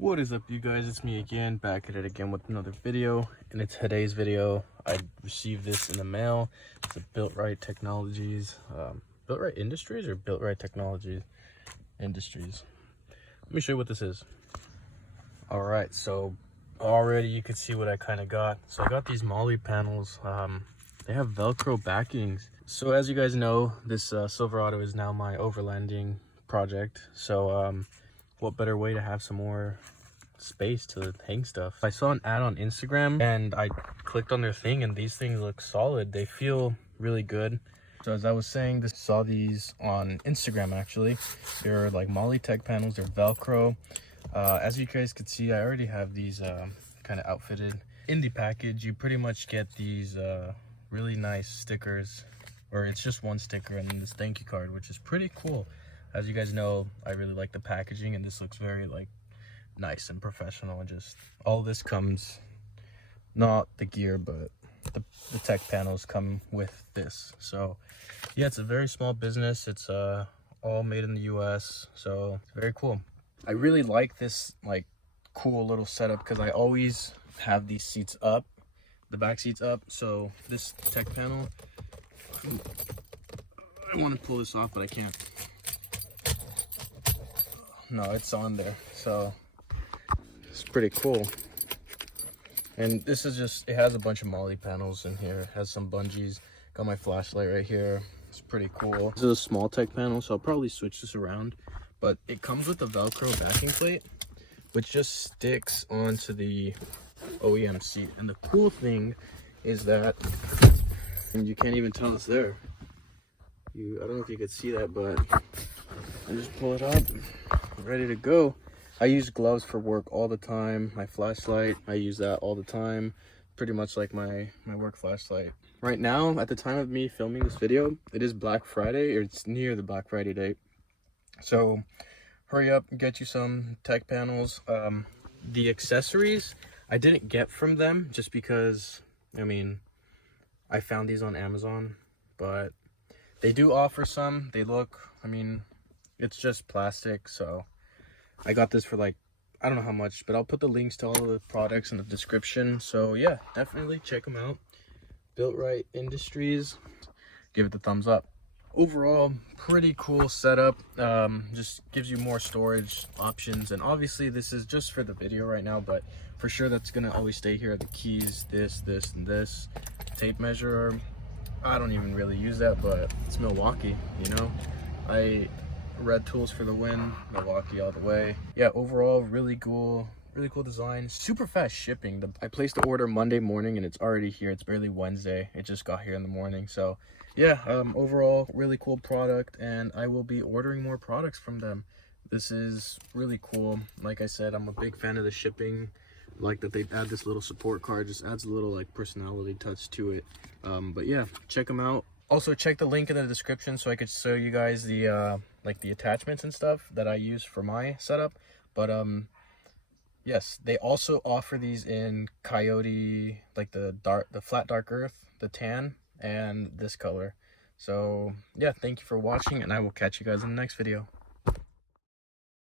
What is up, you guys? It's me again, back at it again with another video. And in today's video, I received this in the mail. It's a Builtright Technologies, Builtright Industries or Builtright Technologies Industries. Let me show you what this is. All right, so already you can see what I kind of got. So I got these Molle panels. They have Velcro backings. So as you guys know, this Silverado is now my overlanding project. So what better way to have some more space to hang stuff? I saw an ad on Instagram and I clicked on their thing, and these things look solid. They feel really good. So as I was saying, saw these on Instagram actually. They're like Molle Tech panels, they're Velcro. As you guys can see, I already have these kind of outfitted. In the package, you pretty much get these really nice stickers, or it's just one sticker and then this thank you card, which is pretty cool. As you guys know, I really like the packaging, and this looks very like nice and professional. And just all this comes, not the gear, but the tech panels come with this. So yeah, it's a very small business. It's all made in the US, so it's very cool. I really like this like cool little setup because I always have these seats up, the back seats up. So this tech panel, I want to pull this off, but I can't. No, it's on there, so it's pretty cool. And this is just, it has a bunch of Molle panels in here. It has some bungees. Got my flashlight right here. It's pretty cool. This is a small tech panel, so I'll probably switch this around. But it comes with a Velcro backing plate, which just sticks onto the OEM seat. And the cool thing is that, and you can't even tell it's there. I don't know if you could see that, but I just pull it up, ready to go. I use gloves for work all the time. My flashlight, I use that all the time. Pretty much like my work flashlight. Right now, at the time of me filming this video, it is Black Friday, or it's near the Black Friday date. So hurry up and get you some tech panels. The accessories I didn't get from them just because, I mean, I found these on Amazon, but they do offer some. They look, I mean, it's just plastic, so I got this for like, I don't know how much, but I'll put the links to all of the products in the description. So yeah, definitely check them out. Builtright Industries. Give it the thumbs up. Overall, pretty cool setup. Just gives you more storage options, and obviously this is just for the video right now, but for sure that's gonna always stay here. The keys, this, and this. Tape measure, I don't even really use that, but it's Milwaukee, you know. Red tools for the win, Milwaukee all the way. Yeah, overall really cool design. Super fast shipping. I placed the order Monday morning and it's already here. It's barely Wednesday. It just got here in the morning. So yeah, overall really cool product, and I will be ordering more products from them. This is really cool. Like I said, I'm a big fan of the shipping. Like that they add this little support card, just adds a little like personality touch to it. But yeah, check them out. Also check the link in the description so I could show you guys the like the attachments and stuff that I use for my setup. But yes, they also offer these in coyote, like the flat dark earth, the tan, and this color. So yeah, thank you for watching, and I will catch you guys in the next video.